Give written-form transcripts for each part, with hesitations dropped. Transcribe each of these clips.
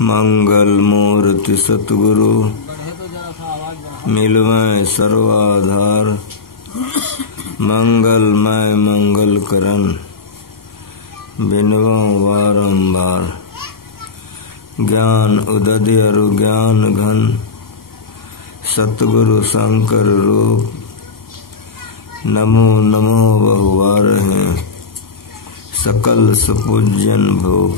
मंगल मूर्ति सतगुरु मिलवै सर्वाधार। मंगलमय मंगल करन बिनवो बारंबार। ज्ञान उदधि अरु ज्ञान घन सतगुरु शंकर रूप। नमो नमो बहुवार हैं सकल सुपूजन भूप।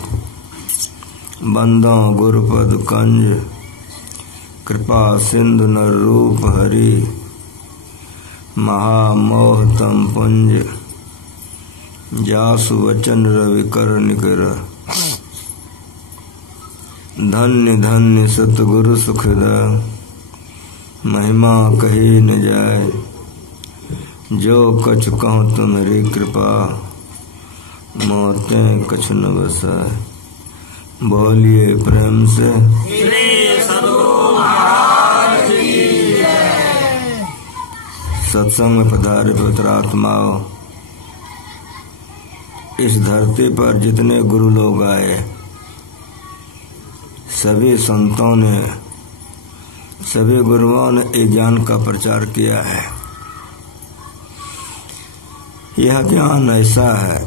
बंदो गुरुपद कंज कृपा सिंधु नर रूप हरि। महामोहतम पुंज जासु वचन रवि कर निकर। धन्य धन्य सतगुरु सुखदा महिमा कही न जाय। जो कछ कहूँ तुम्हारी कृपा मोते कछ न बसाए। बोलिए प्रेम से सत्संग में पधारे पवित्र आत्माओं। इस धरती पर जितने गुरु लोग आए सभी संतों ने सभी गुरुओं ने इस ज्ञान का प्रचार किया है। यह ज्ञान ऐसा है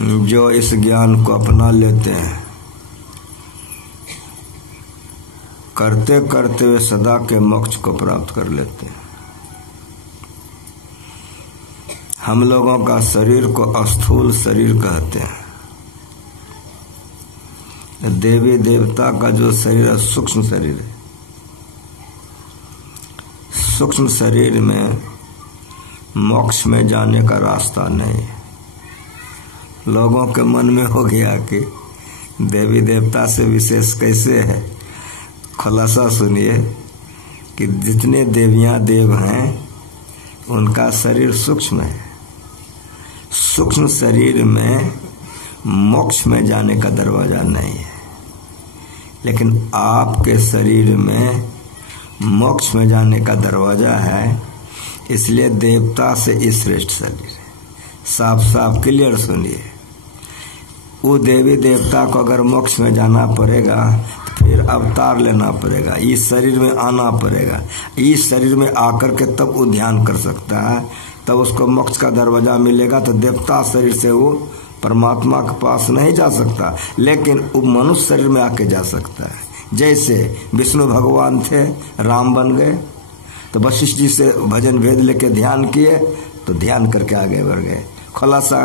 जो इस ज्ञान को अपना लेते हैं करते करते वे सदा के मोक्ष को प्राप्त कर लेते हैं। हम लोगों का शरीर को स्थूल शरीर कहते हैं। देवी देवता का जो शरीर है सूक्ष्म शरीर है। सूक्ष्म शरीर में मोक्ष में जाने का रास्ता नहीं है। लोगों के मन में हो गया कि देवी देवता से विशेष कैसे है। खुलासा सुनिए कि जितने देवियां देव हैं उनका शरीर सूक्ष्म है। सूक्ष्म शरीर में मोक्ष में जाने का दरवाजा नहीं है, लेकिन आपके शरीर में मोक्ष में जाने का दरवाजा है। इसलिए देवता से इस श्रेष्ठ शरीर है। साफ साफ क्लियर सुनिए। वो देवी देवता को अगर मोक्ष में जाना पड़ेगा तो फिर अवतार लेना पड़ेगा, इस शरीर में आना पड़ेगा। इस शरीर में आकर के तब वो ध्यान कर सकता है, तब उसको मोक्ष का दरवाजा मिलेगा। तो देवता शरीर से वो परमात्मा के पास नहीं जा सकता, लेकिन वो मनुष्य शरीर में आके जा सकता है। जैसे विष्णु भगवान थे, राम बन गए, तो वशिष्ठ जी से भजन भेद लेके ध्यान किए तो ध्यान करके आगे बढ़ गए। खुलासा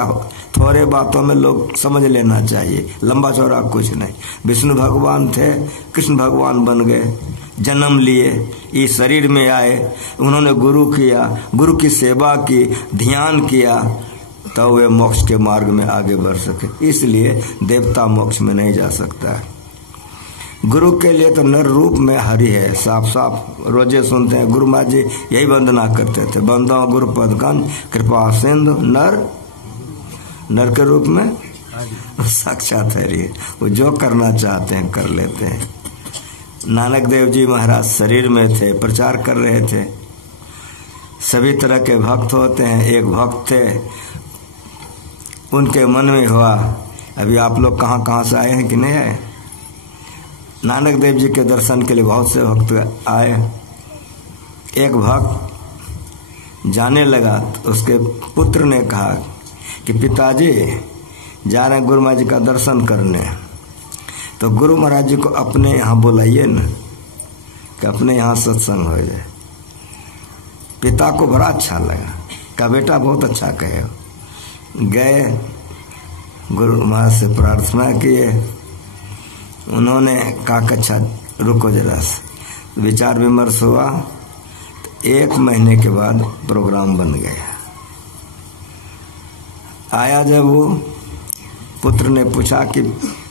थोड़े बातों में लोग समझ लेना चाहिए, लंबा चौड़ा कुछ नहीं। विष्णु भगवान थे, कृष्ण भगवान बन गए, जन्म लिए, इस शरीर में आए, उन्होंने गुरु किया, गुरु की सेवा की, ध्यान किया, तब वे मोक्ष के मार्ग में आगे बढ़ सके। इसलिए देवता मोक्ष में नहीं जा सकता है। गुरु के लिए तो नर रूप में हरि है। साफ साफ रोजे सुनते हैं, गुरु महाराज जी यही वंदना करते थे। बंदो गुरुपद कंज कृपा सिंधु नर के रूप में साक्षात हरि है। वो जो करना चाहते हैं कर लेते हैं। नानक देव जी महाराज शरीर में थे, प्रचार कर रहे थे। सभी तरह के भक्त होते हैं। एक भक्त थे, उनके मन में हुआ, अभी आप लोग कहाँ कहाँ से आए हैं कि नहीं आए। नानक देव जी के दर्शन के लिए बहुत से भक्त आए। एक भक्त जाने लगा तो उसके पुत्र ने कहा कि पिताजी जा रहे हैं गुरु महाराज जी का दर्शन करने, तो गुरु महाराज जी को अपने यहाँ बुलाइए न, कि अपने यहाँ सत्संग हो जाए। पिता को बड़ा अच्छा लगा, का बेटा बहुत अच्छा कहे। गए, गुरु महाराज से प्रार्थना किए। उन्होंने कहा अच्छा रुको जरा से, विचार विमर्श हुआ। तो 1 महीने के बाद प्रोग्राम बन गया। आया जब वो, पुत्र ने पूछा कि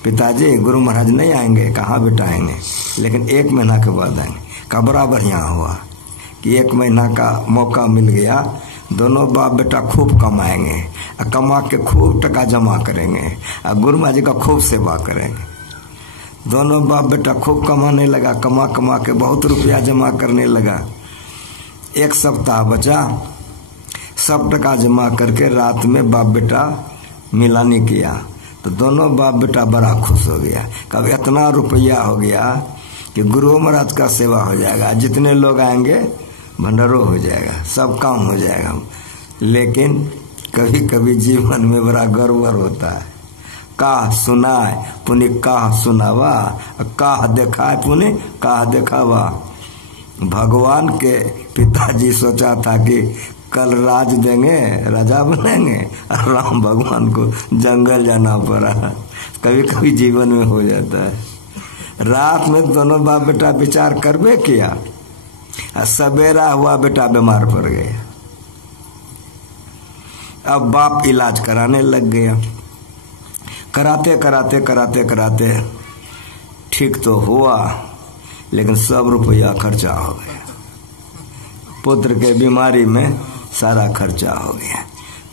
पिताजी गुरु महाराज नहीं आएंगे। कहाँ बेटा आएंगे, लेकिन 1 महीना के बाद आएंगे। का बड़ा बढ़िया हुआ कि 1 महीना का मौका मिल गया। दोनों बाप बेटा खूब कमाएंगे, कमा के खूब टका जमा करेंगे और गुरु महाराज जी का खूब सेवा करेंगे। दोनों बाप बेटा खूब कमाने लगा, कमा कमा के बहुत रुपया जमा करने लगा। 1 सप्ताह बचा, सब टका जमा करके रात में बाप बेटा मिलानी किया। तो दोनों बाप बेटा बड़ा खुश हो गया। कब इतना रुपया हो गया कि गुरु महाराज का सेवा हो जाएगा, जितने लोग आएंगे भंडारो हो जाएगा, सब काम हो जाएगा। लेकिन कभी कभी जीवन में बड़ा गड़बड़ होता है। काह सुनाए पुनि काह सुनावा, काह देखाए पुनि काह देखावा। भगवान के पिताजी सोचा था कि कल राज देंगे, राजा बनेंगे, और राम भगवान को जंगल जाना पड़ा। कभी कभी जीवन में हो जाता है। रात में दोनों बाप बेटा विचार करबे किया, सवेरा हुआ बेटा बीमार पड़ गया। अब बाप इलाज कराने लग गया। कराते कराते कराते कराते ठीक तो हुआ, लेकिन सब रुपया खर्चा हो गया। पुत्र के बीमारी में सारा खर्चा हो गया।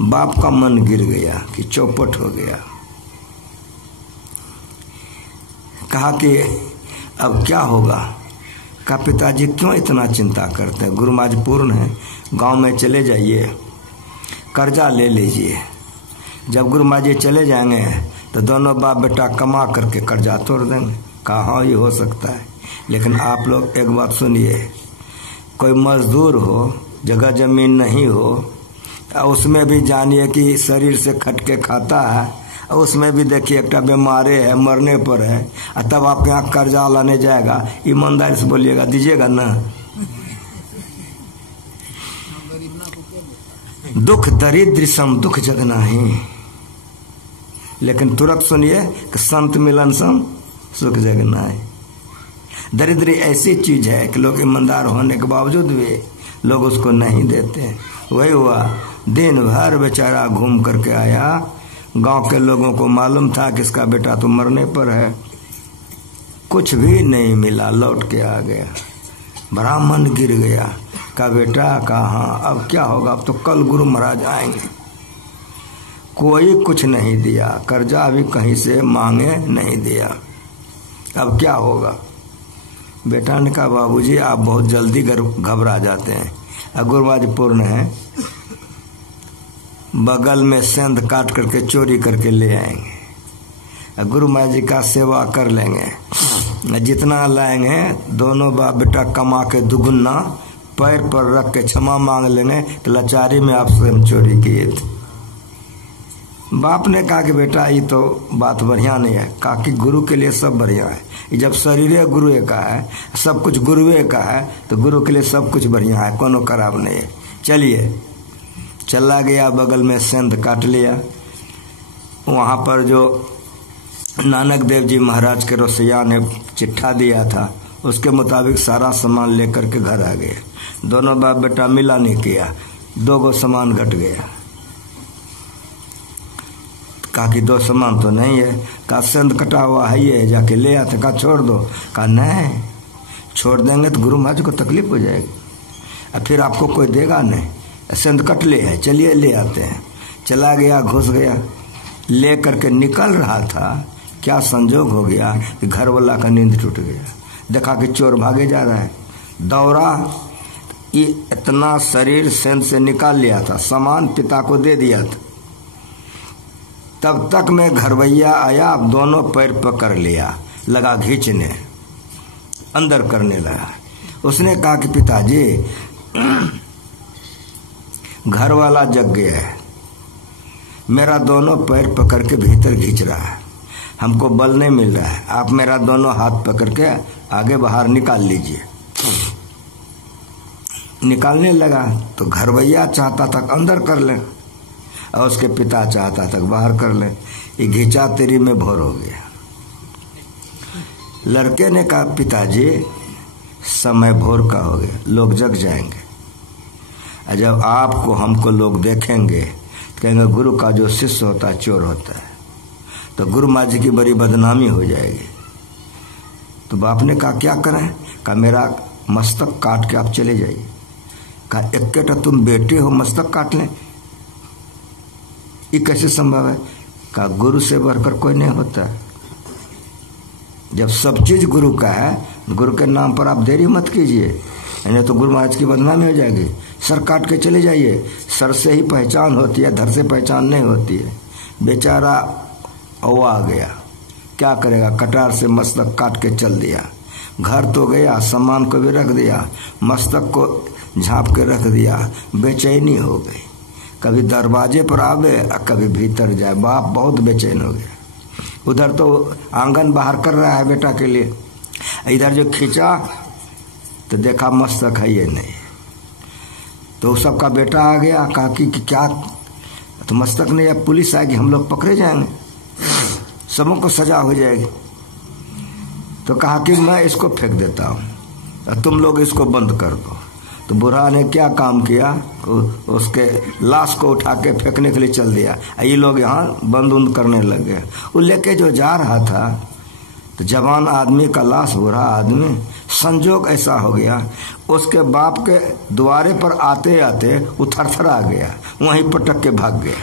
बाप का मन गिर गया कि चौपट हो गया। कहा कि अब क्या होगा। कहा पिताजी क्यों इतना चिंता करते हैं, गुरु महाराज पूर्ण है, गांव में चले जाइए, कर्जा ले लीजिए। जब गुरु महाराज जी चले जाएंगे तो दोनों बाप बेटा कमा करके कर्जा तोड़ देंगे। कहा हाँ ये हो सकता है, लेकिन आप लोग एक बात सुनिए, कोई मजदूर हो, जगह जमीन नहीं हो, उसमें भी जानिए कि शरीर से खट के खाता है, उसमें भी देखिए एक बीमारे है, मरने पर है, तब आप यहाँ कर्जा लाने जाएगा, ईमानदारी से बोलिएगा दीजिएगा ना। दुख दरिद्र सम दुख जग नाही, लेकिन तुरंत सुनिए कि संत मिलन सम सुख जग नाही। दरिद्र ऐसी चीज है कि लोग ईमानदार होने के बावजूद भी लोग उसको नहीं देते। वही हुआ, दिन भर बेचारा घूम करके आया, गांव के लोगों को मालूम था कि इसका बेटा तो मरने पर है, कुछ भी नहीं मिला, लौट के आ गया। बड़ा मन गिर गया। का बेटा कहाँ, अब क्या होगा, अब तो कल गुरु महाराज आएंगे। कोई कुछ नहीं दिया, कर्जा भी कहीं से मांगे नहीं दिया, अब क्या होगा। बेटा ने कहा बाबूजी आप बहुत जल्दी घबरा जाते हैं। गुरु महाराज पूर्ण है, बगल में सेंध काट करके चोरी करके ले आएंगे, गुरु महाराज जी का सेवा कर लेंगे, जितना लाएंगे दोनों बाप बेटा कमा के दुगुना पैर पर रख के क्षमा मांग लेंगे कि लाचारी में आपसे हम चोरी किए थे। बाप ने कहा कि बेटा ये तो बात बढ़िया नहीं है। कहा कि गुरु के लिए सब बढ़िया है, जब शरीर गुरु का है, सब कुछ गुरुए का है, तो गुरु के लिए सब कुछ बढ़िया है, कोनो खराब नहीं है। चलिए, चला गया, बगल में सेंध काट लिया। वहाँ पर जो नानक देव जी महाराज के रसोइया ने चिट्ठा दिया था, उसके मुताबिक सारा सामान लेकर के घर आ गए। दोनों बाप बेटा मिला नहीं किया, 2 गो सामान घट गया। कहा कि 2 सामान तो नहीं है। कहा सेंध कटा हुआ है, ये जाके ले आते। कहा छोड़ दो। कहा नहीं, छोड़ देंगे तो गुरु महाराज को तकलीफ हो जाएगी, और फिर आपको कोई देगा नहीं। सेंध कट ले है, चलिए ले आते हैं। चला गया, घुस गया, ले करके निकल रहा था, क्या संजोग हो गया कि घर वाला का नींद टूट गया। देखा कि चोर भागे जा रहा है, दौड़ा, ये इतना शरीर सेंध से निकाल लिया था, सामान पिता को दे दिया था। तब तक में घरवैया आया, अब दोनों पैर पकड़ लिया, लगा खींचने, अंदर करने लगा। उसने कहा कि पिताजी घर वाला जग गया है, मेरा दोनों पैर पकड़ के भीतर खींच रहा है, हमको बल नहीं मिल रहा है, आप मेरा दोनों हाथ पकड़ के आगे बाहर निकाल लीजिए। निकालने लगा तो घरवैया चाहता था अंदर कर ले, और उसके पिता चाहता था बाहर कर ले। ये घिंचा तेरी में भोर हो गया। लड़के ने कहा पिताजी समय भोर का हो गया, लोग जग जाएंगे, और जब आपको हमको लोग देखेंगे तो कहेंगे गुरु का जो शिष्य होता है चोर होता है, तो गुरु महाराज जी की बड़ी बदनामी हो जाएगी। तो बाप ने कहा क्या करें। कहा मेरा मस्तक काट के आप चले जाइए। कहा एक तुम बेटे हो, मस्तक काट लें, ये कैसे संभव है। कहा गुरु से बढ़कर कोई नहीं होता। जब सब चीज गुरु का है, गुरु के नाम पर आप देरी मत कीजिए, नहीं तो गुरु महाराज की बदनामी हो जाएगी। सर काट के चले जाइए, सर से ही पहचान होती है, धड़ से पहचान नहीं होती है। बेचारा और वो आ गया, क्या करेगा, कटार से मस्तक काट के चल दिया। घर तो गया, सामान को भी रख दिया, मस्तक को झाँप के रख दिया। बेचैनी हो गई, कभी दरवाजे पर आवे और कभी भीतर जाए। बाप बहुत बेचैन हो गया। उधर तो आंगन बाहर कर रहा है बेटा के लिए, इधर जो खींचा तो देखा मस्तक है ये नहीं। तो सबका बेटा आ गया, कहा कि क्या, तो मस्तक नहीं, अब पुलिस आएगी, हम लोग पकड़े जाएंगे, सबों को सजा हो जाएगी। तो कहा कि मैं इसको फेंक देता हूँ और तुम लोग इसको बंद कर दो। तो बुढ़ा ने क्या काम किया, उसके लाश को उठा के फेंकने के लिए चल दिया। ये लोग यहाँ बंद उंद करने लग गए। वो लेके जो जा रहा था तो जवान आदमी का लाश, बूढ़ा आदमी, संजोग ऐसा हो गया उसके बाप के द्वारे पर आते आते वो थरथरा गया, वहीं पटक के भाग गया।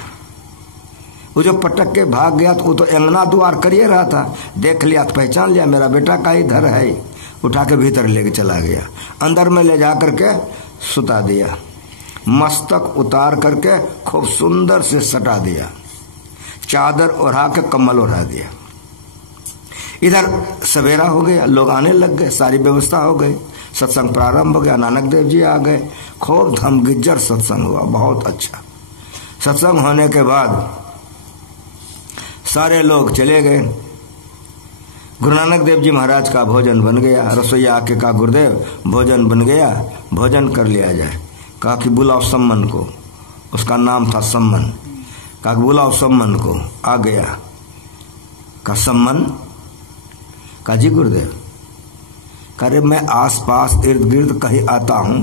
वो जो पटक के भाग गया तो वो तो अंगना द्वार करिए रहा था, देख लिया तो पहचान लिया, मेरा बेटा का ही घर है। उठा के भीतर लेके चला गया, अंदर में ले जा करके सुता दिया, मस्तक उतार करके खूब सुंदर से सटा दिया, चादर ओढ़ा के कम्बल ओढ़ा दिया। इधर सवेरा हो गया, लोग आने लग गए, सारी व्यवस्था हो गई, सत्संग प्रारंभ हो गया। नानक देव जी आ गए, खूब धमगिज्जर सत्संग हुआ, बहुत अच्छा। सत्संग होने के बाद सारे लोग चले गए। गुरु नानक देव जी महाराज का भोजन बन गया। रसोईया आके कहा, गुरुदेव भोजन बन गया, भोजन कर लिया जाए। कहा कि बुलाओ सम्मन को, उसका नाम था सम्मन। कहा बुलाओ सम्मन को, आ गया। कहा सम्मन, कहा जी गुरुदेव। कह मैं आस पास इर्द गिर्द कहीं आता हूं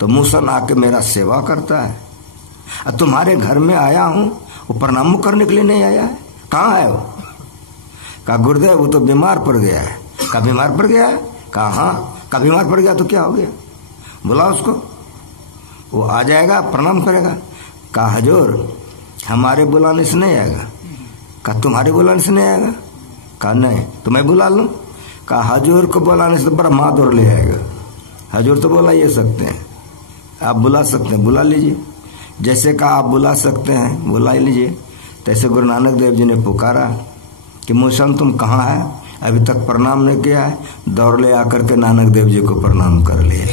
तो मूसन आके मेरा सेवा करता है, और तुम्हारे घर में आया हूं, वो प्रणाम करने के लिए नहीं आया है, कहाँ है वो? कहा गुरुदेव वो तो बीमार पड़ गया है। कहा बीमार पड़ गया है? कहा हाँ। कहा बीमार पड़ गया तो क्या हो गया, बुला उसको, वो आ जाएगा, प्रणाम करेगा। कहा हजूर हमारे बुलाने से नहीं आएगा। कहा तुम्हारे बुलाने से नहीं आएगा? कहा नहीं, तो मैं बुला लूं? कहा हजूर को बुलाने से तो ब्रह्मा दौड़ ले आएगा, हजूर तो बुला ये सकते हैं, आप बुला सकते हैं, बुला लीजिए। जैसे कहा आप बुला सकते हैं, बुला लीजिए। तैसे गुरु नानक देव जी ने पुकारा कि मूसन तुम कहाँ है, अभी तक प्रणाम नहीं किया है। दौड़ ले आकर के नानक देव जी को प्रणाम कर लिया।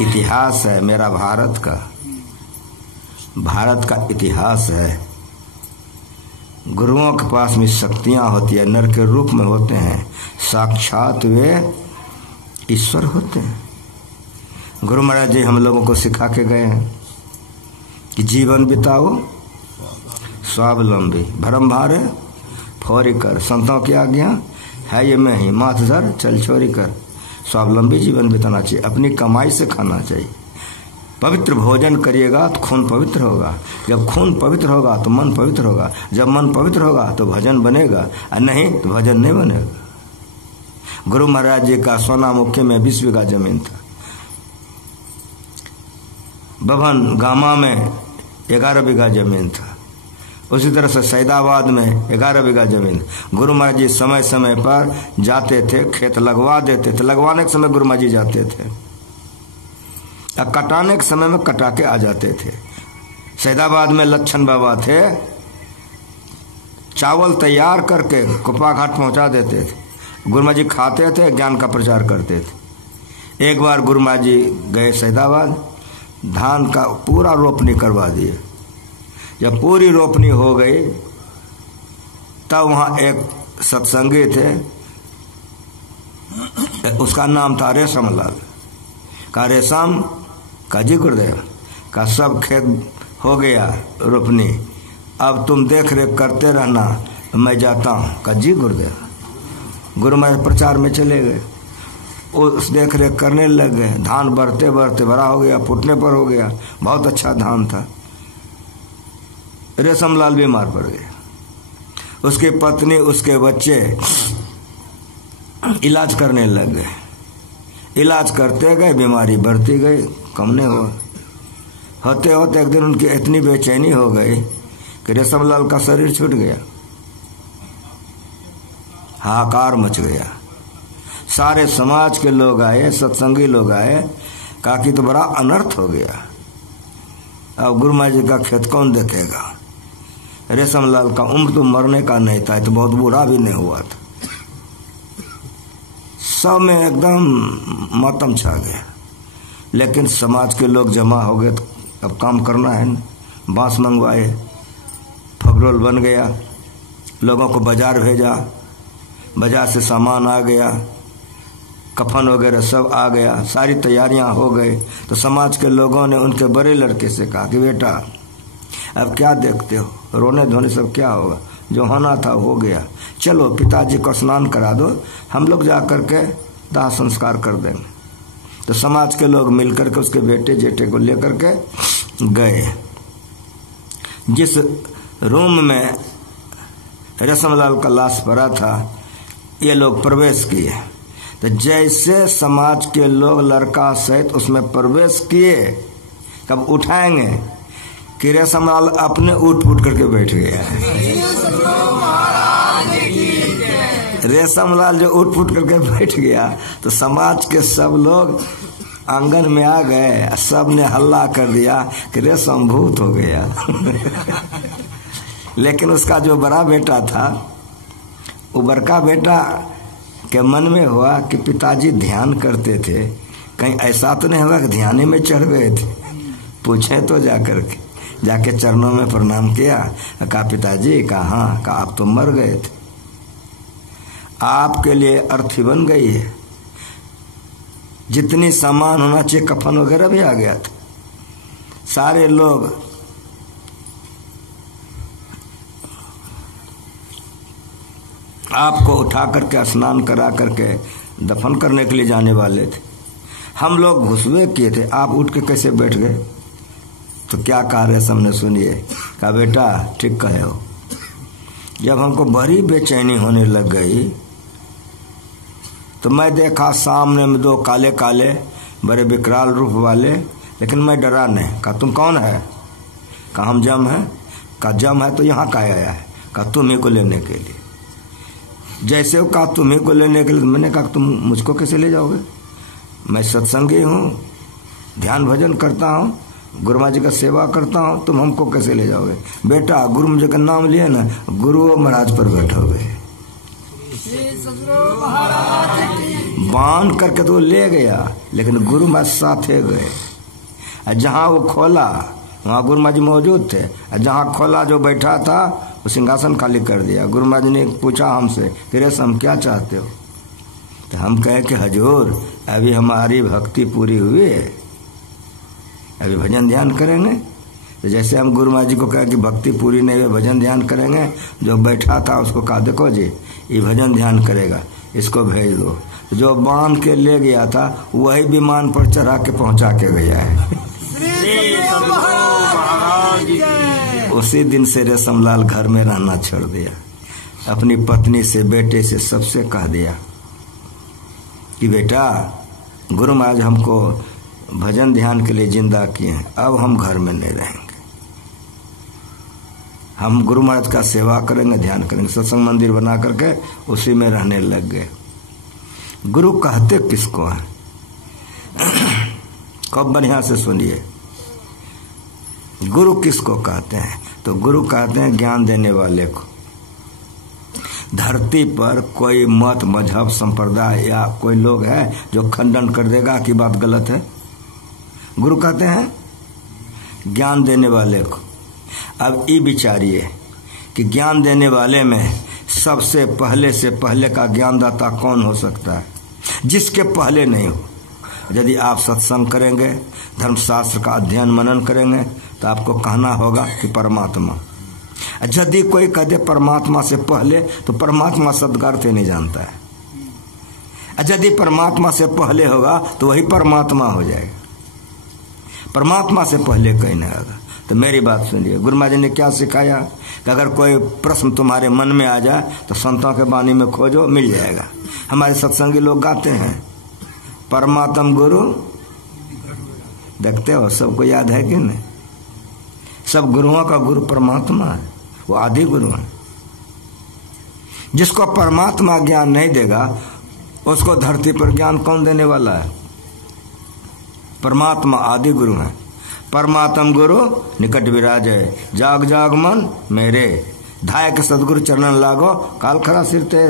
इतिहास है मेरा भारत का, भारत का इतिहास है। गुरुओं के पास में शक्तियां होती है, नर के रूप में होते हैं, साक्षात वे ईश्वर होते हैं। गुरु महाराज जी हम लोगों को सिखा के गए हैं कि जीवन बिताओ स्वावलंबी, भरम भारे फौरी कर, संतों की आज्ञा है ये मैं ही, माथ धर चल छोरी कर। स्वावलंबी जीवन बिताना चाहिए, अपनी कमाई से खाना चाहिए। पवित्र भोजन करिएगा तो खून पवित्र होगा, जब खून पवित्र होगा तो मन पवित्र होगा, जब मन पवित्र होगा तो भजन बनेगा, और नहीं तो भजन नहीं बनेगा। गुरु महाराज जी का सोनामुखी में 20 बीघा जमीन था, बभन गामा में 11 बीघा जमीन था, उसी तरह से सैदाबाद में 11 बीघा जमीन। गुरु महाराज जी समय समय पर जाते थे, खेत लगवा देते थे, लगवाने के समय गुरु महाराज जी जाते थे, और कटाने के समय में कटा के आ जाते थे। सैदाबाद में लच्छन बाबा थे, चावल तैयार करके कुपा घाट पहुंचा देते थे, गुरु महाराज जी खाते थे, ज्ञान का प्रचार करते थे। एक बार गुरु महाराज जी गए सैदाबाद, धान का पूरा रोपनी करवा दिए। जब पूरी रोपनी हो गई तब वहां एक सत्संगी थे, उसका नाम था रेशम लाल। का रेशम, का जी गुरुदेव, का सब खेत हो गया रोपनी, अब तुम देख रेख करते रहना, मैं जाता हूँ। का जी गुरुदेव। गुरु महाराज प्रचार में चले गए, उस देख रेख करने लग गए। धान बढ़ते बढ़ते बड़ा हो गया, फूटने पर हो गया, बहुत अच्छा धान था। रेशमलाल बीमार पड़ गए, उसकी पत्नी उसके बच्चे इलाज करने लग गए। इलाज करते गए, बीमारी बढ़ती गई, कम नहीं हुआ। होते होते एक दिन उनकी इतनी बेचैनी हो गई कि रेशमलाल का शरीर छूट गया, हाहाकार मच गया। सारे समाज के लोग आए, सत्संगी लोग आए, कहा कि तो बड़ा अनर्थ हो गया, अब गुरु महाराज जी का खेत कौन देखेगा। रेशमलाल का उम्र तो मरने का नहीं था, तो बहुत बूढ़ा भी नहीं हुआ था। सब में एकदम मातम छा गया। लेकिन समाज के लोग जमा हो गए, तो अब काम करना है न। बांस मंगवाए, फगरोल बन गया, लोगों को बाजार भेजा, बाजार से सामान आ गया, कफन वगैरह सब आ गया, सारी तैयारियां हो गई। तो समाज के लोगों ने उनके बड़े लड़के से कहा कि बेटा अब क्या देखते हो, रोने धोने सब क्या होगा, जो होना था हो गया, चलो पिताजी को स्नान करा दो, हम लोग जा करके दाह संस्कार कर देंगे। तो समाज के लोग मिलकर के उसके बेटे जेठे को लेकर के गए। जिस रूम में रेशमलाल का लाश पड़ा था, ये लोग प्रवेश किए। तो जैसे समाज के लोग लड़का सहित उसमें प्रवेश किए, कब उठाएंगे कि रेशमलाल अपने उठ करके बैठ गया। रेशमलाल जो उठ करके बैठ गया तो समाज के सब लोग आंगन में आ गए, सब ने हल्ला कर दिया कि रेशम भूत हो गया। लेकिन उसका जो बड़ा बेटा था, वो बड़का बेटा के मन में हुआ कि पिताजी ध्यान करते थे, कहीं ऐसा तो नहीं होगा कि ध्यान में चढ़ गए थे। पूछे तो जाके चरणों में प्रणाम किया, कहा पिताजी, कहा आप तो मर गए थे, आपके लिए अर्थी बन गई है, जितनी सामान होना चाहिए कफन वगैरह भी आ गया था। सारे लोग आपको उठा करके स्नान करा करके दफन करने के लिए जाने वाले थे। हम लोग घुसवे किए थे, आप उठ के कैसे बैठ गए? तो क्या कहा रेशम ने, सुनिए। कहा बेटा ठीक कहे हो, जब हमको बड़ी बेचैनी होने लग गई तो मैं देखा सामने में दो काले काले बड़े विकराल रूप वाले, लेकिन मैं डरा नहीं। कहा तुम कौन है? कहा हम जम है। कहा जम है तो यहाँ का आया है? कहा तुम्ही को लेने के लिए। जैसे वो कहा तुम्ही को लेने के लिए, मैंने कहा तुम मुझको कैसे ले जाओगे? मैं सत्संगी हूँ, ध्यान भजन करता हूँ, गुरु महाराज जी का सेवा करता हूँ, तुम हमको कैसे ले जाओगे? बेटा गुरु महाराज का नाम लिए ना, गुरु महाराज पर बैठोगे। बांध करके तो ले गया, लेकिन गुरु महाराज साथे गए। जहाँ वो खोला वहाँ गुरु महाराज जी मौजूद थे, जहाँ खोला जो बैठा था वो सिंहासन खाली कर दिया। गुरु महाराज ने पूछा हमसे कि रेशम क्या चाहते हो? तो हम कहे कि हजूर अभी हमारी भक्ति पूरी हुई है, अभी भजन ध्यान करेंगे। तो जैसे हम गुरु महाराज जी को कहे कि भक्ति पूरी नहीं हुई, भजन ध्यान करेंगे, जो बैठा था उसको कहा देखो जी ये भजन ध्यान करेगा, इसको भेज दो। जो बांध के ले गया था वही विमान पर चढ़ा के पहुंचा के गया है। उसी दिन से रेशमलाल घर में रहना छोड़ दिया। अपनी पत्नी से, बेटे से, सबसे कह दिया कि बेटा गुरु महाराज हमको भजन ध्यान के लिए जिंदा किए हैं, अब हम घर में नहीं रहेंगे, हम गुरु महाराज का सेवा करेंगे, ध्यान करेंगे। सत्संग मंदिर बना करके उसी में रहने लग गए। गुरु कहते किसको है? खूब बढ़िया से सुनिए, गुरु किसको कहते हैं? तो गुरु कहते हैं ज्ञान देने वाले को। धरती पर कोई मत, मजहब, संप्रदाय या कोई लोग है जो खंडन कर देगा कि बात गलत है? गुरु कहते हैं ज्ञान देने वाले को। अब ये विचारिए कि ज्ञान देने वाले में सबसे पहले से पहले का ज्ञानदाता कौन हो सकता है? जिसके पहले नहीं हो। यदि आप सत्संग करेंगे, धर्मशास्त्र का अध्ययन मनन करेंगे, तो आपको कहना होगा कि परमात्मा। यदि कोई कह दे परमात्मा से पहले, तो परमात्मा शब्द का अर्थ नहीं जानता है। यदि परमात्मा से पहले होगा तो वही परमात्मा हो जाएगा, परमात्मा से पहले कहीं नहीं होगा। तो मेरी बात सुनिए, गुरु महाराज जी ने क्या सिखाया कि अगर कोई प्रश्न तुम्हारे मन में आ जाए तो संतों के वाणी में खोजो, मिल जाएगा। हमारे सत्संगी लोग गाते हैं परमात्म गुरु, देखते हो सबको याद है कि नहीं? सब गुरुओं का गुरु परमात्मा है, वो आदि गुरु है। जिसको परमात्मा ज्ञान नहीं देगा उसको धरती पर ज्ञान कौन देने वाला है? परमात्मा आदि गुरु है। परमात्म गुरु निकट विराजे, जाग जाग मन मेरे, धाय के सदगुरु चरणन लागो, काल खरा सिरते।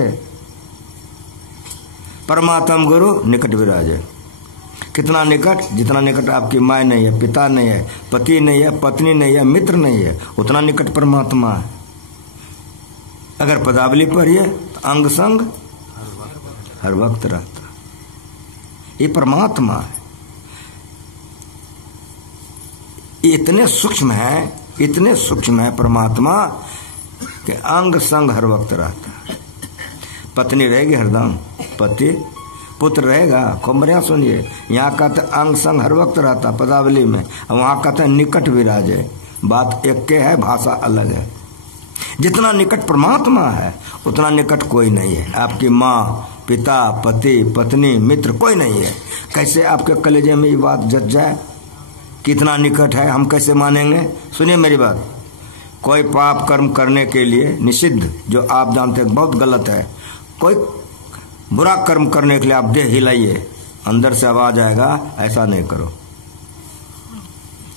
परमात्म गुरु निकट विराजे, कितना निकट? जितना निकट आपकी माँ नहीं है, पिता नहीं है, पति नहीं है, पत्नी नहीं है, मित्र नहीं है, उतना निकट परमात्मा है। अगर पदावली पढ़िए तो अंग संग हर वक्त रहता, ये परमात्मा है। इतने सूक्ष्म है, इतने सूक्ष्म है परमात्मा कि अंग संग हर वक्त रहता। पत्नी रहेगी हरदम, पति पुत्र रहेगा। खूब बढ़िया सुनिए, यहाँ कहते अंग संग हर वक्त रहता पदावली में, और वहां कहते निकट विराजे। बात एक के है, भाषा अलग है। जितना निकट परमात्मा है उतना निकट कोई नहीं है। आपकी माँ, पिता, पति, पत्नी, मित्र कोई नहीं है। कैसे आपके कलेजे में ये बात जच जाए कितना निकट है, हम कैसे मानेंगे? सुनिए मेरी बात, कोई पाप कर्म करने के लिए निषिद्ध, जो आप जानते हैं बहुत गलत है, कोई बुरा कर्म करने के लिए आप देह हिलाइए, अंदर से आवाज आएगा ऐसा नहीं करो।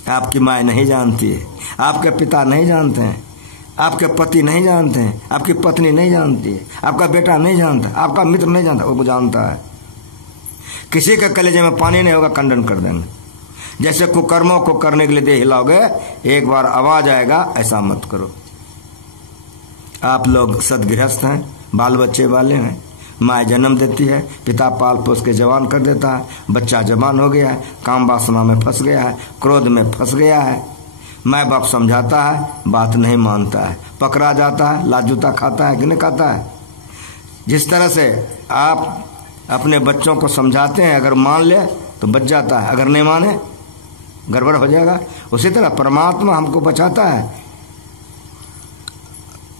आपकी माँ नहीं जानती है, आपके पिता नहीं जानते हैं, आपके पति नहीं जानते हैं, आपकी पत्नी नहीं जानती है, आपका बेटा नहीं जानता, आपका मित्र नहीं जानता, वो जानता है। किसी के कलेजे में पानी नहीं होगा, खंडन कर देंगे। जैसे कुकर्मों को करने के लिए देह हिलाओगे, एक बार आवाज आएगा ऐसा मत करो। आप लोग सदगृहस्थ हैं, बाल बच्चे वाले हैं, माँ जन्म देती है, पिता पाल पोस के जवान कर देता है, बच्चा जवान हो गया है, काम वासना में फंस गया है, क्रोध में फंस गया है, माँ बाप समझाता है, बात नहीं मानता है, पकड़ा जाता है, लाजूता खाता है कि नहीं खाता है। जिस तरह से आप अपने बच्चों को समझाते हैं, अगर मान ले तो बच जाता है, अगर नहीं माने गड़बड़ हो जाएगा। उसी तरह परमात्मा हमको बचाता है,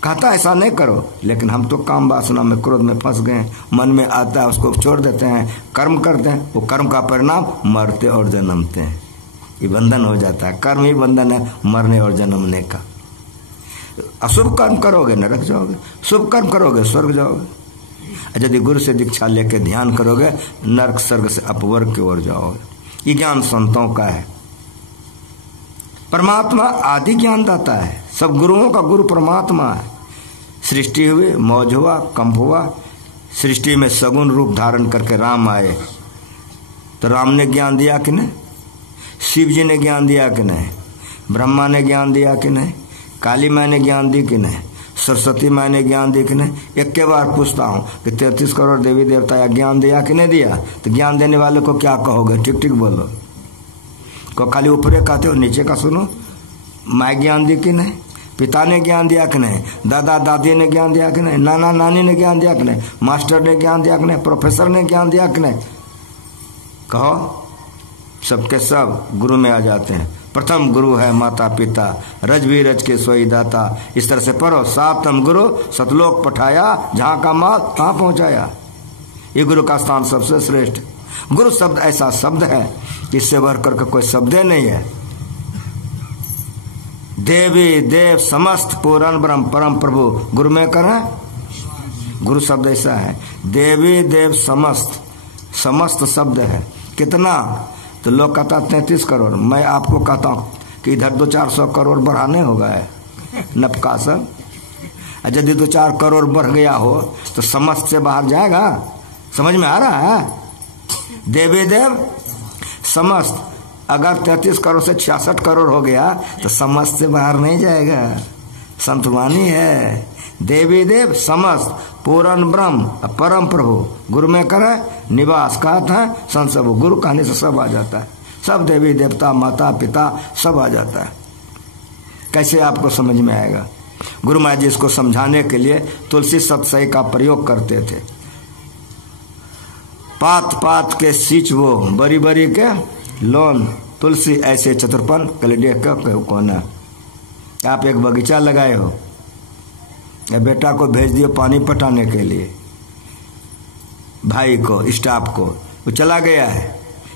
कहता ऐसा नहीं करो, लेकिन हम तो काम वासना में क्रोध में फंस गए, मन में आता है उसको छोड़ देते हैं, कर्म करते हैं, वो कर्म का परिणाम मरते और जन्मते हैं। ये बंधन हो जाता है, कर्म ही बंधन है मरने और जन्मने का। अशुभ कर्म करोगे नरक जाओगे, शुभ कर्म करोगे स्वर्ग जाओगे। यदि गुरु से दीक्षा लेके ध्यान करोगे, नरक स्वर्ग से अपवर्ग की ओर जाओगे। ये ज्ञान संतों का है। परमात्मा आदि ज्ञान दाता है, सब गुरुओं का गुरु परमात्मा है। सृष्टि हुई, मौज हुआ, कंप हुआ, सृष्टि में सगुण रूप धारण करके राम आए, तो राम ने ज्ञान दिया कि नहीं? शिव जी ने ज्ञान दिया कि नहीं? ब्रह्मा ने ज्ञान दिया कि नहीं? काली माँ ने ज्ञान दी कि नहीं? सरस्वती माँ ने ज्ञान दी कि नहीं? एक के बार पूछता हूँ कि 33 करोड़ देवी देवता या ज्ञान दिया कि नहीं दिया? तो ज्ञान देने वाले को क्या कहोगे? ठीक ठीक बोलो। को खाली ऊपरे कहते हो, नीचे का सुनो। माँ ज्ञान दी कि नहीं? पिता ने ज्ञान दिया कि नहीं? दादा दादी ने ज्ञान दिया कि नहीं? नाना नानी ने ज्ञान दिया कि नहीं? मास्टर ने ज्ञान दिया कि नहीं? प्रोफेसर ने ज्ञान दिया कि नहीं? कहो। सबके सब गुरु में आ जाते हैं। प्रथम गुरु है माता पिता, रज भी रज के सोई दाता। इस तरह से पढ़ो, सातम गुरु सतलोक पठाया, जहां का माल कहां पहुंचाया। ये गुरु का स्थान सबसे श्रेष्ठ। गुरु शब्द ऐसा शब्द है, इससे बढ़ करके कोई शब्द नहीं है। देवी देव समस्त पूर्ण ब्रह्म परम प्रभु गुरु में करें। गुरु शब्द ऐसा है, देवी देव समस्त, समस्त शब्द है। कितना? तो लोग कहता 33 करोड़। मैं आपको कहता हूं कि इधर 200-400 करोड़ बढ़ाने होगा है नपकासन। यदि 2-4 करोड़ बढ़ गया हो तो समस्त से बाहर जाएगा। समझ में आ रहा है? देवी देव समस्त, अगर 33 करोड़ से 66 करोड़ हो गया तो समस्त से बाहर नहीं जाएगा। संतवानी है। देवी देव समस्त पूर्ण ब्रह्म परम प्रभु गुरु में करे निवास। कहते हैं संत सब, गुरु कहने से सब आ जाता है। सब देवी देवता माता पिता सब आ जाता है। कैसे आपको समझ में आएगा? गुरु महाराज जी इसको समझाने के लिए तुलसी सतसई का प्रयोग करते थे। पात पात के सींच वो, बरी बरी के लोन, तुलसी ऐसे चतुरपन कलेडे का कोना। आप एक बगीचा लगाए हो, या बेटा को भेज दियो पानी पटाने के लिए, भाई को, स्टाफ को, वो चला गया है,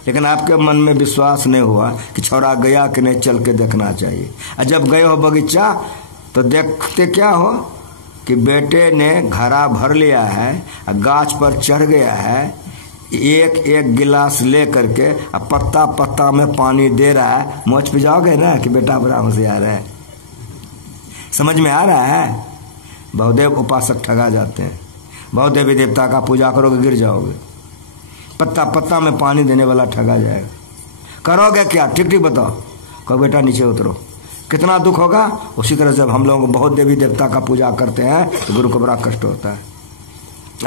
लेकिन आपके मन में विश्वास नहीं हुआ कि छोरा गया कि नहीं, चल के देखना चाहिए। और जब गए हो बगीचा तो देखते क्या हो कि बेटे ने घड़ा भर लिया है, गाछ पर चढ़ गया है, एक एक गिलास ले करके अब पत्ता पत्ता में पानी दे रहा है, मोच पे जाओगे ना कि बेटा बड़ा होशियार है। समझ में आ रहा है? बहुदेव उपासक ठगा जाते हैं। बहुत देवी देवता का पूजा करोगे गिर जाओगे। पत्ता पत्ता में पानी देने वाला ठगा जाएगा। करोगे क्या? ठीक ठीक बताओ। कहो बेटा नीचे उतरो। कितना दुख होगा? उसी तरह जब हम लोग बहुत देवी देवता का पूजा करते हैं तो गुरु को बड़ा कष्ट होता है।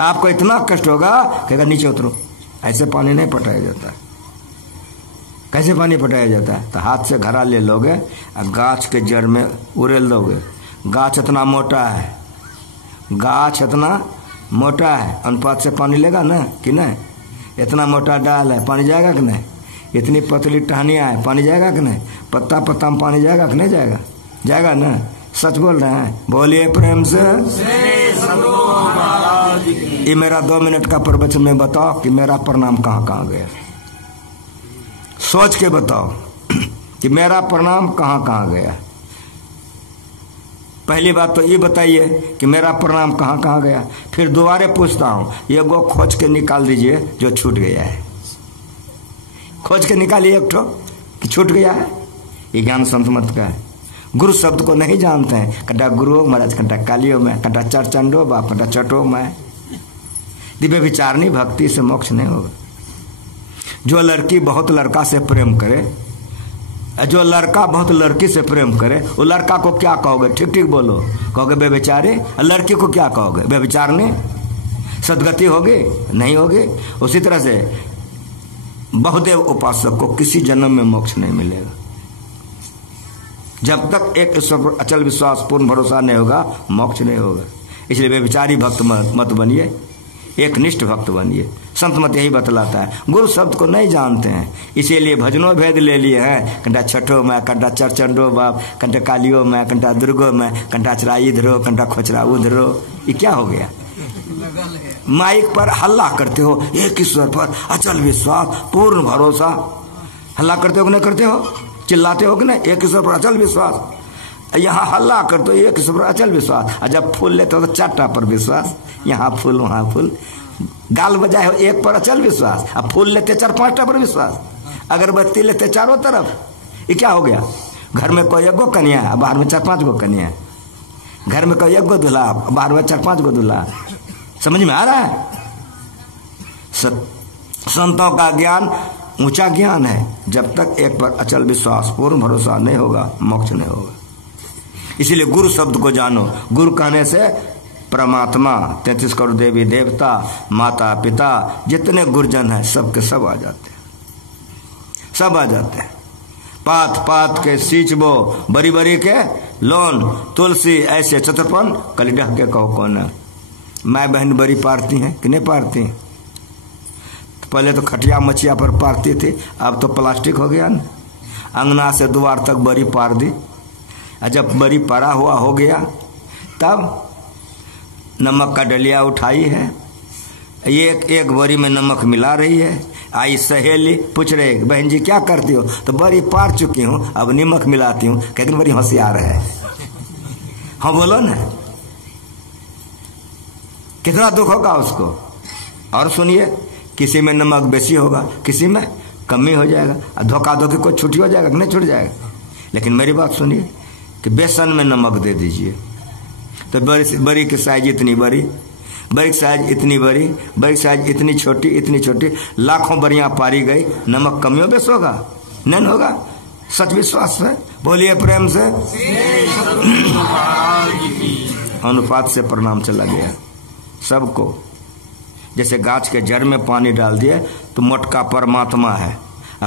आपको इतना कष्ट होगा कहेगा नीचे उतरो। ऐसे पानी नहीं पटाया जाता है। कैसे पानी पटाया जाता है? तो हाथ से घड़ा ले लोगे और गाछ के जड़ में उड़ेल दोगे। गाछ इतना मोटा है, गाछ इतना मोटा है, अनुपात से पानी लेगा ना कि नहीं? इतना मोटा डाल है, पानी जाएगा कि नहीं? इतनी पतली टहनियाँ है, पानी जाएगा कि नहीं? पत्ता पत्ता में पानी जाएगा कि नहीं जाएगा? जाएगा ना? सच बोल रहे हैं? बोलिए प्रेम से। ये मेरा 2 मिनट का प्रवचन में बताओ कि मेरा प्रणाम कहाँ कहाँ गया। सोच के बताओ कि मेरा प्रणाम कहाँ कहाँ गया। पहली बात तो ये बताइए कि मेरा प्रणाम कहाँ कहाँ गया। फिर दोबारा पूछता हूँ, ये गो खोज के निकाल दीजिए जो छूट गया है। खोज के निकालिए एक ठो कि छूट गया है। ये ज्ञान संत मत का है। गुरु शब्द को नहीं जानते हैं। कंटा गुरु महाराज, कंटा कालियो में, कंटा चरचंडो बाप, कंटा चटो में। दिव्य विचारनी भक्ति से मोक्ष नहीं होगा। जो लड़की बहुत लड़का से प्रेम करे, जो लड़का बहुत लड़की से प्रेम करे, वो लड़का को क्या कहोगे? ठीक ठीक बोलो। कहोगे बेविचारे। लड़की को क्या कहोगे? बेविचारनी। सदगति होगी? नहीं होगी। उसी तरह से बहुदेव उपासक को किसी जन्म में मोक्ष नहीं मिलेगा। जब तक एक ईश्वर पर अचल विश्वास पूर्ण भरोसा नहीं होगा, मोक्ष नहीं होगा। इसलिए बेविचारी भक्त मत बनिए, एक निष्ठ भक्त बनिए। संत मत यही बतलाता है। गुरु शब्द को नहीं जानते हैं, इसीलिए भजनों भेद ले लिए हैं। कंटा छठो में, कंटा चरचंडो बाप, कंटा कालियो में, कंटा दुर्गो में, कंटा चराई धरो, कंटा खोचरा उधरो। ये क्या हो गया? माइक पर हल्ला करते हो, एक ईश्वर पर अचल विश्वास पूर्ण भरोसा। हल्ला करते हो कि नहीं करते हो? चिल्लाते हो कि नहीं? एक ईश्वर पर अचल विश्वास। यहाँ हल्ला करते हो एक ईश्वर पर अचल विश्वास, और जब फूल लेते हो तो 4टा पर विश्वास। यहाँ फूल वहाँ फूल। गाल बजाए हो एक पर अचल विश्वास, अब फूल लेते 4-5टा पर विश्वास, अगरबत्ती लेते चारों तरफ। ये क्या हो गया? घर में कोई 1 गो कन्या है, बाहर में 4-5 गो कन्या है। घर में कोई 1 गो दूल्हा, बाहर में 4-5 गो दूल्हा। समझ में आ रहा है? संतों का ज्ञान ऊंचा ज्ञान है। जब तक एक पर अचल विश्वास पूर्ण भरोसा नहीं होगा, मोक्ष नहीं होगा। इसीलिए गुरु शब्द को जानो। गुरु कहने से परमात्मा, 33 करोड़ देवी देवता, माता पिता, जितने गुरुजन हैं सबके सब आ जाते हैं, सब आ जाते हैं। पात पात के सींचबो, बरी बरी के लोन, तुलसी ऐसे चतुरपन, कलिडह के कहो कौन है। माँ बहन बरी पारती हैं कि नहीं पारती? पहले तो खटिया मचिया पर पारती थी, अब तो प्लास्टिक हो गया ना। अंगना से द्वार तक बरी पार दी। जब बरी पड़ा हुआ हो गया तब नमक का डलिया उठाई है, एक बरी में नमक मिला रही है। आई सहेली पूछ रहे बहन जी क्या करती हो? तो बरी पार चुकी हूँ, अब नमक मिलाती हूँ। लेकिन बड़ी होशियार है। हाँ बोलो ना, कितना दुख होगा उसको। और सुनिए, किसी में नमक बेसी होगा, किसी में कमी हो जाएगा। धोखा धोखी को छुट्टी हो जाएगा कि नहीं छूट जाएगा। लेकिन मेरी बात सुनिए कि बेसन में नमक दे दीजिए तो बड़ी की साइज इतनी बड़ी, बड़ी साइज इतनी बड़ी, बड़ी साइज इतनी छोटी, इतनी छोटी, लाखों बरियां पारी गई, नमक कमियों बेस होगा? नहीं होगा। सच विश्वास है। बोलिए प्रेम से। अनुपात से प्रणाम चला गया सबको। जैसे गाछ के जड़ में पानी डाल दिए तो मोटका परमात्मा है,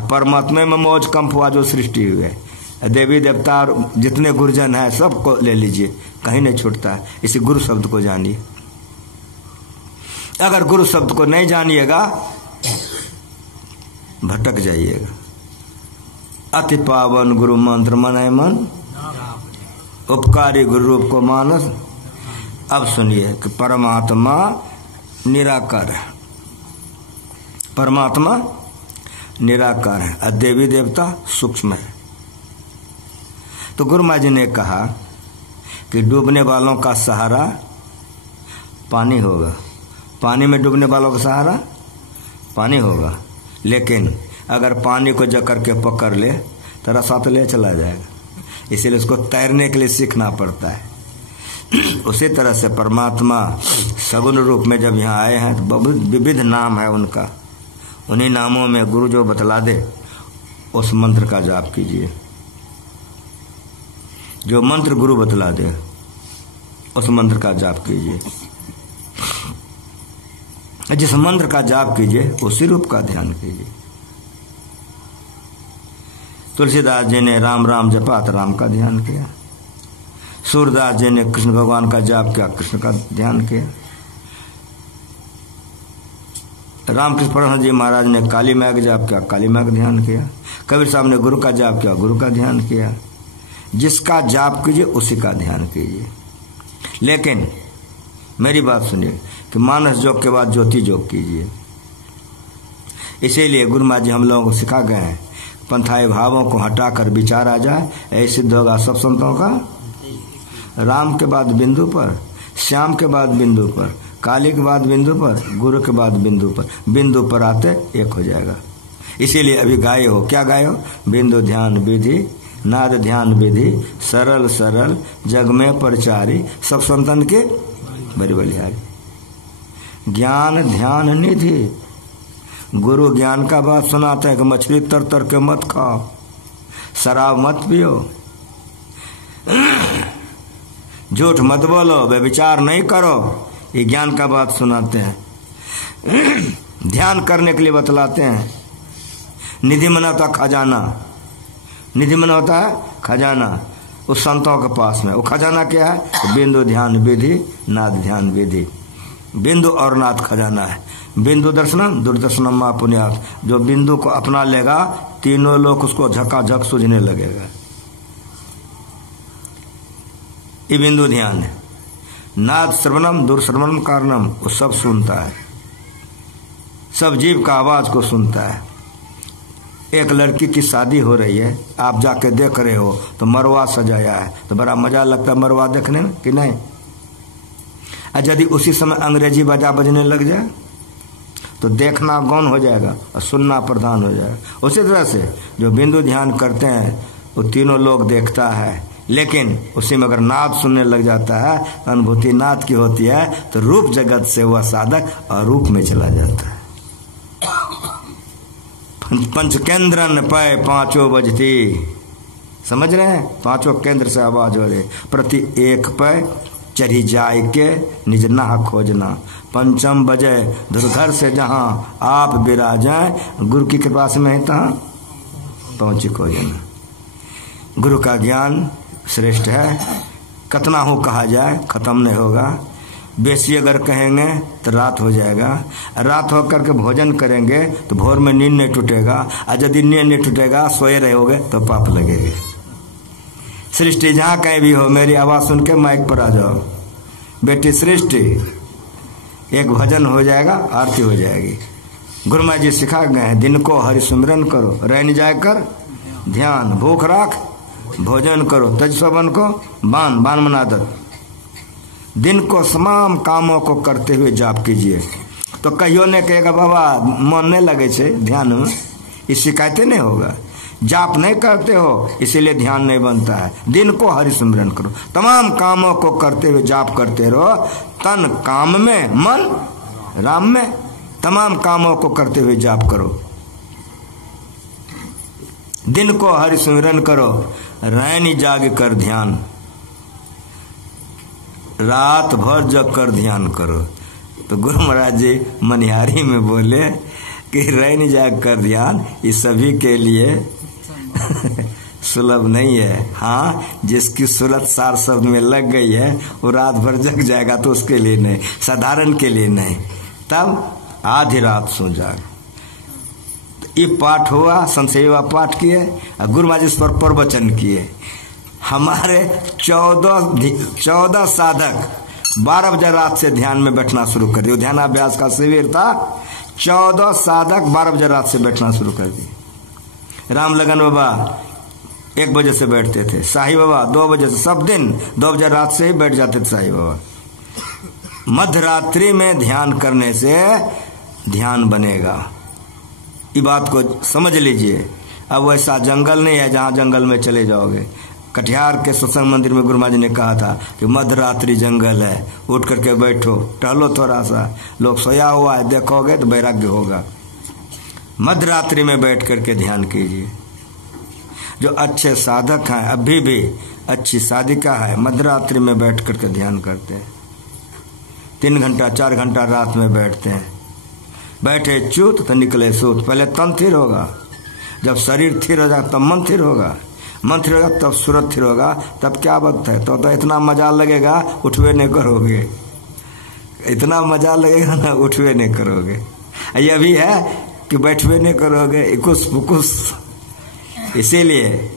परमात्मा में मौज कंप हुआ जो सृष्टि हुई है। देवी देवता और जितने गुरुजन है सबको ले लीजिए, कहीं नहीं छूटता है। इसी गुरु शब्द को जानिए। अगर गुरु शब्द को नहीं जानिएगा भटक जाइएगा। अति पावन गुरु मंत्र मनाए मन, उपकारी गुरु रूप को मानस। अब सुनिए कि परमात्मा निराकार है, परमात्मा निराकार है और देवी देवता सूक्ष्म है। तो गुरु महाराज जी ने कहा कि डूबने वालों का सहारा पानी होगा, पानी में डूबने वालों का सहारा पानी होगा, लेकिन अगर पानी को जकड़ के पकड़ ले तो रसा तो ले चला जाएगा, इसीलिए उसको तैरने के लिए सीखना पड़ता है। उसी तरह से परमात्मा सगुण रूप में जब यहाँ आए हैं तो बहुत विविध नाम है उनका, उन्हीं नामों में गुरु जो बतला दे उस मंत्र का जाप कीजिए। जो मंत्र गुरु बतला दे उस मंत्र का जाप कीजिए। जिस मंत्र का जाप कीजिए उसी रूप का ध्यान कीजिए। तुलसीदास जी ने राम राम जपा तो राम का ध्यान किया, सूरदास जी ने कृष्ण भगवान का जाप किया, कृष्ण का ध्यान किया, रामकृष्ण परमहंस जी महाराज ने काली माँ का जाप किया, काली माँ का ध्यान किया, कबीर साहब ने गुरु का जाप किया, गुरु का ध्यान किया। जिसका जाप कीजिए उसी का ध्यान कीजिए। लेकिन मेरी बात सुनिए कि मानस योग के बाद ज्योति योग कीजिए। इसीलिए गुरु महाराज जी हम लोगों को सिखा गए हैं, पंथाई भावों को हटाकर विचार आ जाए, ऐसे सिद्ध होगा सब संतों का। राम के बाद बिंदु पर, श्याम के बाद बिंदु पर, काली के बाद बिंदु पर, गुरु के बाद बिंदु पर, बिंदु पर आते एक हो जाएगा। इसीलिए अभी गाए हो, क्या गाए हो? बिंदु ध्यान विधि, नाद ध्यान विधि, सरल सरल जग में परचारी, सब संतन के बड़ी बलिहारी। ज्ञान ध्यान निधि, गुरु ज्ञान का बात सुनाते हैं कि मछली तर तर के मत खाओ, शराब मत पियो, झूठ मत बोलो, व्यभिचार नहीं करो, ये ज्ञान का बात सुनाते हैं। ध्यान करने के लिए बतलाते हैं। निधि मना होता खजाना, निधि मना होता है खजाना, उस संतों के पास में। वो खजाना क्या है? तो बिंदु ध्यान विधि, नाद ध्यान विधि। बिंदु और नाद खजाना है। बिंदु दर्शनम दुर्दर्शनम मा पुण्यात, जो बिंदु को अपना लेगा तीनों लोग उसको झकाझक सूझने लगेगा। ये बिंदु ध्यान है। नाद श्रवणम दुर्श्रवणम कारणम, वो सब सुनता है, सब जीव का आवाज को सुनता है। एक लड़की की शादी हो रही है, आप जाके देख रहे हो तो मरवा सजाया है, तो बड़ा मजा लगता है मरवा देखने में कि नहीं? यदि उसी समय अंग्रेजी बाजा बजने लग जाए तो देखना गौण हो जाएगा और सुनना प्रधान हो जाएगा। उसी तरह से जो बिंदु ध्यान करते हैं वो तीनों लोग देखता है, लेकिन उसी में अगर नाद सुनने लग जाता है तो अनुभूति नाद की होती है, तो रूप जगत से वह साधक अरूप में चला जाता है। पंच केंद्रन पय पांचों बजती, समझ रहे हैं? पांचों केंद्र से आवाज हो रही, प्रति एक पय चढ़ी जाय के निज नाह खोजना, पंचम बजे दुर्घर से जहां आप विराजें, गुरु की कृपा से मैं तहां पहुंची खोजना। गुरु का ज्ञान श्रेष्ठ है, कतना हो कहा जाए खत्म नहीं होगा। बेसी अगर कहेंगे तो रात हो जाएगा, रात होकर के भोजन करेंगे तो भोर में नींद नहीं टूटेगा, और यदि नींद नहीं टूटेगा सोए रहोगे तो पाप लगेगा। सृष्टि जहाँ कहीं भी हो, मेरी आवाज सुन के माइक पर आ जाओ। बेटी सृष्टि, एक भजन हो जाएगा, आरती हो जाएगी। गुरु महाराज जी सिखा गए हैं, दिन को हरि सुमिरन करो, रह जाए कर ध्यान, भूख राख भोजन करो, तज सबन को बान, बान मनादत। दिन को तमाम कामों को करते हुए जाप कीजिए। तो कहियो ने कहेगा बाबा मन नहीं लगे छे ध्यान में, इस शिकायतें नहीं होगा। जाप नहीं करते हो इसीलिए ध्यान नहीं बनता है। दिन को हरि स्मरण करो, तमाम कामों को करते हुए जाप करते रहो, तन काम में मन राम में, तमाम कामों को करते हुए जाप करो। दिन को हरि स्मरण करो, रैनी जाग कर ध्यान, रात भर जग कर ध्यान करो। तो गुरु महाराज जी मनिहारी में बोले कि रैनी जाग कर ध्यान ये सभी के लिए सुलभ नहीं है। हाँ, जिसकी सूरत सार शब्द में लग गई है वो रात भर जग जाएगा, तो उसके लिए नहीं, साधारण के लिए नहीं। तब आधी रात सो जाए। ये पाठ हुआ, संसेवा पाठ किए, गुरु महाराज इस पर प्रवचन किए। हमारे 14 साधक 12 बजे रात से ध्यान में बैठना शुरू कर दिए। ध्यानाभ्यास का शिविर था, 14 साधक 12 बजे रात से बैठना शुरू कर दिए। राम लगन बाबा 1 बजे से बैठते थे, साई बाबा 2 बजे से, सब दिन 2 बजे रात से ही बैठ जाते थे साई बाबा। मध्य रात्रि में ध्यान करने से ध्यान बनेगा, ये बात को समझ लीजिए। अब वैसा जंगल नहीं है जहाँ जंगल में चले जाओगे। कटिहार के सत्संग मंदिर में गुरु महाराज जी ने कहा था कि मध्यरात्रि जंगल है, उठ करके बैठो, टहलो थोड़ा सा, लोग सोया हुआ है देखोगे तो वैराग्य होगा। मध्यरात्रि में बैठ करके ध्यान कीजिए। जो अच्छे साधक हैं, अभी भी अच्छी साधिका है, मध्यरात्रि में बैठ करके ध्यान करते हैं। 3 घंटा 4 घंटा रात में बैठते हैं। बैठे चूत तो निकले सूत। पहले तन थिर होगा, जब शरीर थिर हो जाएगा तब मन थिर होगा, मन थिर होगा तब सूरत थिर होगा। तब क्या वक्त है, तो इतना मजा लगेगा उठवे नहीं करोगे, इतना मजा लगेगा ना उठवे नहीं करोगे। ये भी है कि बैठवे नहीं करोगे, इकुस पुकुस। इसीलिए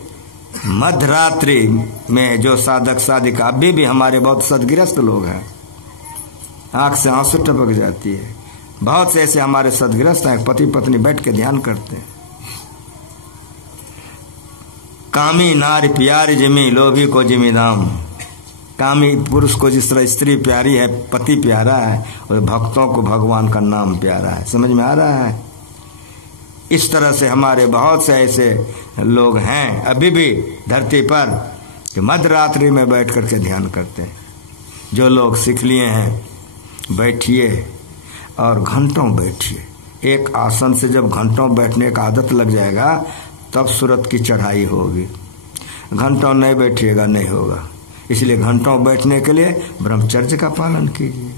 मध्यरात्रि में जो साधक साधिका, अभी भी हमारे बहुत सदगृहस्थ लोग हैं, आंख से आंसू टपक जाती है। बहुत से ऐसे हमारे सदगृहस्थ हैं, पति पत्नी बैठ के ध्यान करते हैं। कामी नारी प्यारी जिमी, लोभी को जिमी दाम। कामी पुरुष को जिस तरह स्त्री प्यारी है, पति प्यारा है, और भक्तों को भगवान का नाम प्यारा है। समझ में आ रहा है? इस तरह से हमारे बहुत से ऐसे लोग हैं अभी भी धरती पर कि मध्यरात्रि में बैठ करके ध्यान करते हैं। जो लोग सीख लिए हैं, बैठिए और घंटों बैठिए। एक आसन से जब घंटों बैठने का आदत लग जाएगा तब सूरत की चढ़ाई होगी। घंटों नहीं बैठिएगा नहीं होगा। इसलिए घंटों बैठने के लिए ब्रह्मचर्य का पालन कीजिए।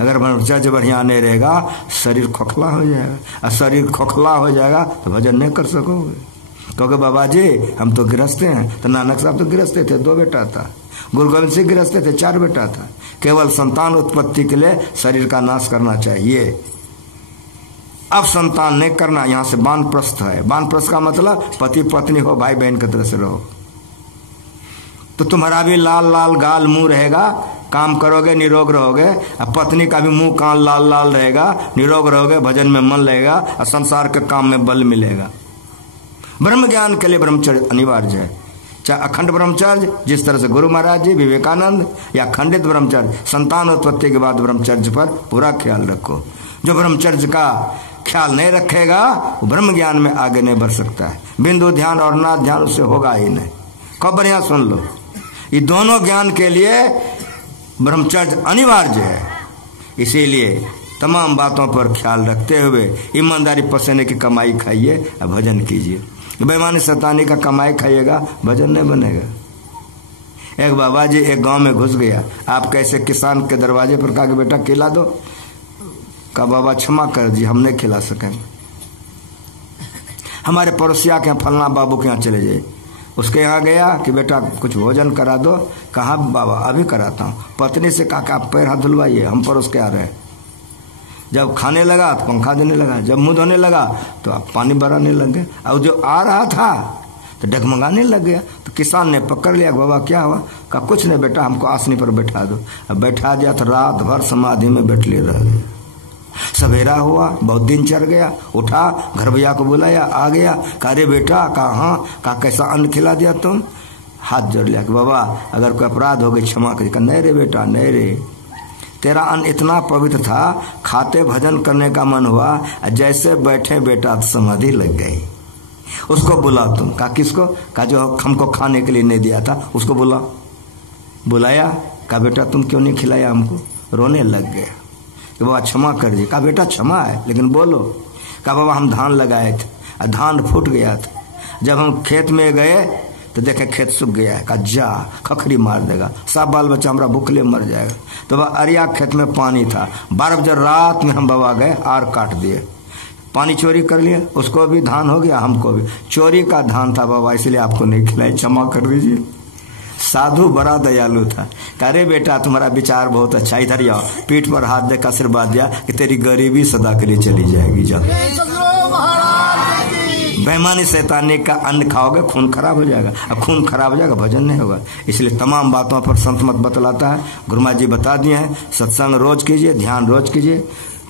अगर ब्रह्मचर्य बढ़िया नहीं रहेगा शरीर खोखला हो जाएगा, और शरीर खोखला हो जाएगा तो भजन नहीं कर सकोगे। क्योंकि बाबा जी हम तो गृहस्थ हैं, तो नानक साहब तो गृहस्थ थे, 2 बेटा था। गुरु गोविंद सिंह गृहस्थ थे, 4 बेटा था। केवल संतान उत्पत्ति के लिए शरीर का नाश करना चाहिए। अब संतान नहीं करना, यहाँ से वानप्रस्थ है। वानप्रस्थ का मतलब पति पत्नी हो, भाई बहन की तरह से रहो। तो तुम्हारा भी लाल लाल गाल मुंह रहेगा, काम करोगे निरोग रहोगे, और पत्नी का भी मुंह कान लाल लाल रहेगा, निरोग रहोगे, भजन में मन लगेगा, और संसार के काम में बल मिलेगा। ब्रह्म ज्ञान के लिए ब्रह्मचर्य अनिवार्य है। चाहे अखंड ब्रह्मचर्य जिस तरह से गुरु महाराज जी, विवेकानंद, या खंडित ब्रह्मचर्य, संतान उत्पत्ति के बाद ब्रह्मचर्य पर पूरा ख्याल रखो। जो ब्रह्मचर्य का ख्याल नहीं रखेगा वो ब्रह्म ज्ञान में आगे नहीं बढ़ सकता है। बिंदु ध्यान और नाथ ध्यान उससे होगा ही नहीं। खूब बढ़िया सुन लो, ये दोनों ज्ञान के लिए ब्रह्मचर्य अनिवार्य है। इसीलिए तमाम बातों पर ख्याल रखते हुए ईमानदारी पसीने की कमाई खाइए और भजन कीजिए। बेईमानी शैतानी का कमाई खाइएगा, भजन नहीं बनेगा। एक बाबा जी एक गांव में घुस गया। आप कैसे किसान के दरवाजे पर कहा कि बेटा खिला दो, का बाबा क्षमा कर जी हम नहीं खिला सकेंगे। हमारे पड़ोसिया के फलना बाबू के यहाँ चले जाए, उसके यहाँ गया कि बेटा कुछ भोजन करा दो। कहा बाबा अभी कराता हूँ। पत्नी से कहा आप पैर हाथ धुलवाइए, हम पड़ोस के आ रहे हैं। जब खाने लगा तो पंखा देने लगा, जब मुंह धोने लगा तो आप पानी बराने लग गए, और जो आ रहा था तो डगमगाने लग गया। तो किसान ने पकड़ लिया, बाबा क्या हुआ? कहा कुछ नहीं बेटा, हमको आसनी पर बैठा दो। अब बैठा दिया तो रात भर समाधि में बैठ ले रह गए। सवेरा हुआ, बहुत दिन चढ़ गया, उठा, घर भैया को बुलाया, आ गया। कहा रे बेटा, कहा हाँ, कहा कैसा अन्न खिला दिया तुम? हाथ जोड़ लिया कि बाबा अगर कोई अपराध हो गई क्षमा करिए। कहा नहीं रे बेटा नहीं रे, तेरा अन्न इतना पवित्र था, खाते भजन करने का मन हुआ, जैसे बैठे बेटा समाधि लग गई। उसको बुला तुम। कहा किसको? कहा जो हमको खाने के लिए नहीं दिया था उसको बुला। बुलाया, कहा बेटा तुम क्यों नहीं खिलाया हमको? रोने लग गया कि बाबा क्षमा कर दी। कहा बेटा क्षमा है लेकिन बोलो। कहा बाबा हम धान लगाए थे और धान फूट गया था, जब हम खेत में गए तो देखे खेत सूख गया है। कहा जा खखरी मार देगा, सब बाल बच्चा हमारा भूखले मर जाएगा। तो बाबा अरिया खेत में पानी था, 12 बजे रात में हम बाबा गए, आर काट दिए, पानी चोरी कर लिया, उसको भी धान हो गया, हमको भी। चोरी का धान था बाबा, इसलिए आपको नहीं खिलाई, क्षमा कर दीजिए। साधु बड़ा दयालु था। अरे बेटा तुम्हारा विचार बहुत अच्छा, इधर आओ। पीठ पर हाथ देकर आशीर्वाद दिया कि तेरी गरीबी सदा के लिए चली जाएगी। जाओ। बेईमानी शैतानी का अन्न खाओगे खून खराब हो जाएगा, अब खून खराब हो जाएगा भजन नहीं होगा। इसलिए तमाम बातों पर संत मत बतलाता है, गुरु महाराज जी बता दिए हैं। सत्संग रोज कीजिए, ध्यान रोज कीजिए,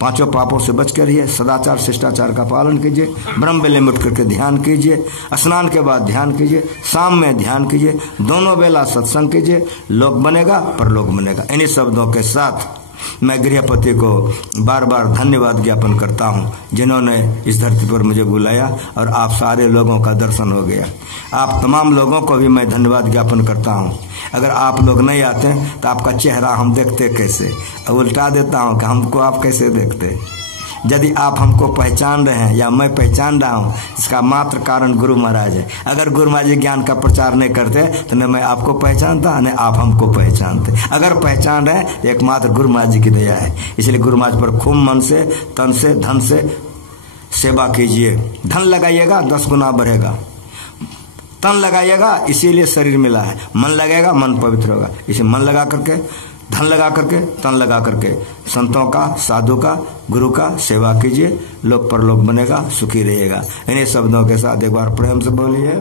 5 पापों से बच कर रहिए, सदाचार शिष्टाचार का पालन कीजिए, ब्रह्म बेले में उठ करके ध्यान कीजिए, स्नान के बाद ध्यान कीजिए, शाम में ध्यान कीजिए, दोनों बेला सत्संग कीजिए, लोक बनेगा परलोक बनेगा। इन्हीं शब्दों के साथ मैं गृहपति को बार बार धन्यवाद ज्ञापन करता हूँ जिन्होंने इस धरती पर मुझे बुलाया और आप सारे लोगों का दर्शन हो गया। आप तमाम लोगों को भी मैं धन्यवाद ज्ञापन करता हूँ। अगर आप लोग नहीं आते तो आपका चेहरा हम देखते कैसे? उल्टा देता हूँ कि हमको आप कैसे देखते? यदि आप हमको पहचान रहे हैं या मैं पहचान रहा हूँ, इसका मात्र कारण गुरु महाराज है। अगर गुरु महाराज ज्ञान का प्रचार नहीं करते तो न मैं आपको पहचानता न आप हमको पहचानते। अगर पहचान रहे एकमात्र गुरु महाराज जी की दया है। इसलिए गुरु महाराज पर खूब मन से, तन से, धन से सेवा कीजिए। धन लगाइएगा 10 गुना बढ़ेगा। तन लगाइएगा इसीलिए शरीर मिला है। मन लगेगा मन पवित्र होगा। इसे मन लगा करके, धन लगा करके, तन लगा करके संतों का, साधु का, गुरु का सेवा कीजिए। लोक परलोक बनेगा, सुखी रहिएगा। इन्हीं शब्दों के साथ एक बार प्रेम से बोलिए।